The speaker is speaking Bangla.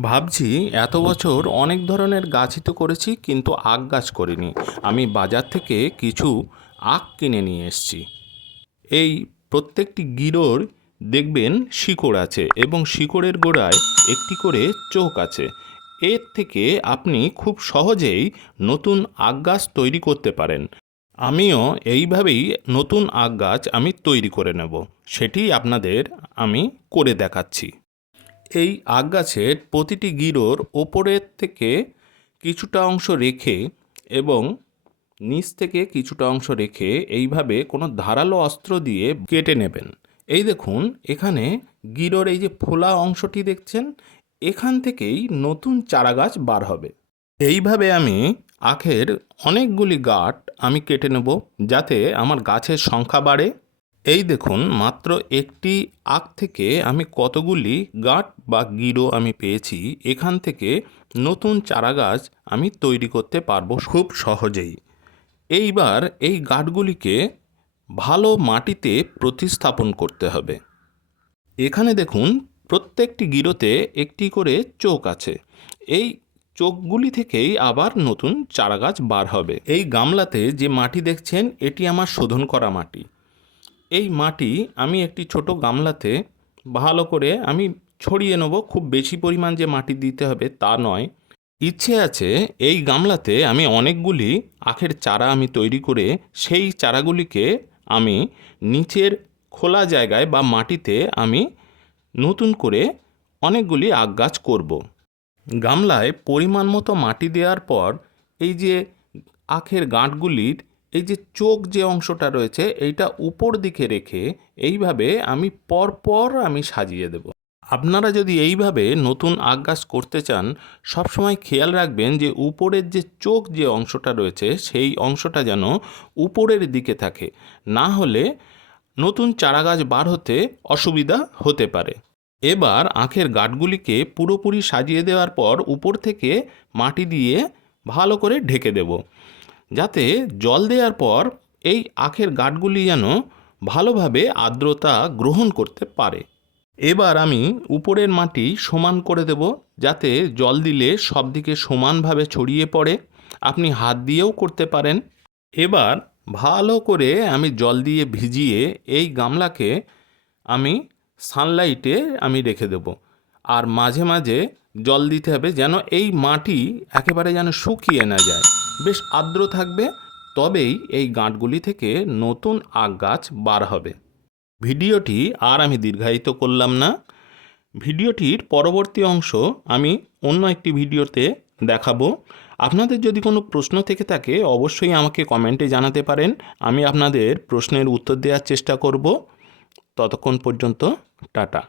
ভাবছি এত বছর অনেক ধরনের গাছই তো করেছি, কিন্তু আখ গাছ করিনি। আমি বাজার থেকে কিছু আখ কিনে নিয়ে এসেছি। এই প্রত্যেকটি গিরোর দেখবেন শিকড় আছে এবং শিকড়ের গোড়ায় একটি করে চোখ আছে। এর থেকে আপনি খুব সহজেই নতুন আখ গাছ তৈরি করতে পারেন। আমিও এইভাবেই নতুন আখ গাছ আমি তৈরি করে নেব। সেটি আপনাদের আমি করে দেখাচ্ছি। এই আখ গাছের প্রতিটি গিরোর ওপরের থেকে কিছুটা অংশ রেখে এবং নিচ থেকে কিছুটা অংশ রেখে এইভাবে কোনো ধারালো অস্ত্র দিয়ে কেটে নেবেন। এই দেখুন, এখানে গিরোর এই যে ফোলা অংশটি দেখছেন, এখান থেকেই নতুন চারা গাছ বার হবে। এইভাবে আমি আখের অনেকগুলি গাঁট আমি কেটে নেব যাতে আমার গাছের সংখ্যা বাড়ে এই দেখুন, মাত্র একটি আখ থেকে আমি কতগুলি গাঁট বা গিরো আমি পেয়েছি, এখান থেকে নতুন চারা গাছ আমি তৈরি করতে পারব খুব সহজেই। এইবার এই গাঁটগুলিকে ভালো মাটিতে প্রতিস্থাপন করতে হবে। এখানে দেখুন, প্রত্যেকটি গিরোতে একটি করে চোখ আছে। এই চোখগুলি থেকেই আবার নতুন চারা গাছ বার হবে। এই গামলাতে যে মাটি দেখছেন, এটি আমার শোধন করা মাটি। এই মাটি আমি একটি ছোট গামলাতে ভালো করে আমি ছড়িয়ে নেব খুব বেশি পরিমাণ যে মাটি দিতে হবে তা নয় ইচ্ছে আছে এই গামলাতে আমি অনেকগুলি আখের চারা আমি তৈরি করে সেই চারাগুলিকে আমি নিচের খোলা জায়গায় বা মাটিতে আমি নতুন করে অনেকগুলি আখ গাছ করব। গামলায় পরিমাণ মতো মাটি দেওয়ার পর এই যে আখের গাঁটগুলির এই যে চোখ যে অংশটা রয়েছে, এইটা উপর দিকে রেখে এইভাবে আমি পরপর আমি সাজিয়ে দেব। আপনারা যদি এইভাবে নতুন গাছ করতে চান, সবসময় খেয়াল রাখবেন যে উপরের যে চোখ যে অংশটা রয়েছে, সেই অংশটা যেন উপরের দিকে থাকে। না হলে নতুন চারাগাছ বার হতে অসুবিধা হতে পারে। এবার আখের গাঁটগুলিকে পুরোপুরি সাজিয়ে দেওয়ার পর উপর থেকে মাটি দিয়ে ভালো করে ঢেকে দেব। যাতে জল দেওয়ার পর এই আখের গাঁটগুলি যেন ভালোভাবে আর্দ্রতা গ্রহণ করতে পারে। এবার আমি উপরের মাটি সমান করে দেব যাতে জল দিলে সব দিকে সমানভাবে ছড়িয়ে পড়ে। আপনি হাত দিয়েও করতে পারেন। এবার ভালো করে আমি জল দিয়ে ভিজিয়ে এই গামলাকে আমি সানলাইটে আমি রেখে দেব। আর মাঝে মাঝে জল দিতে হবে যেন এই মাটি একেবারে যেন শুকিয়ে না যায়। বেশ আর্দ্র থাকবে, তবেই এই গাঁটগুলি থেকে নতুন আখ গাছ বার হবে। ভিডিওটি আর আমি দীর্ঘায়িত করলাম না। ভিডিওটির পরবর্তী অংশ আমি অন্য একটি ভিডিওতে দেখাবো। আপনাদের যদি কোনো প্রশ্ন থেকে থাকে, অবশ্যই আমাকে কমেন্টে জানাতে পারেন। আমি আপনাদের প্রশ্নের উত্তর দেওয়ার চেষ্টা করব। ততক্ষণ পর্যন্ত, টাটা।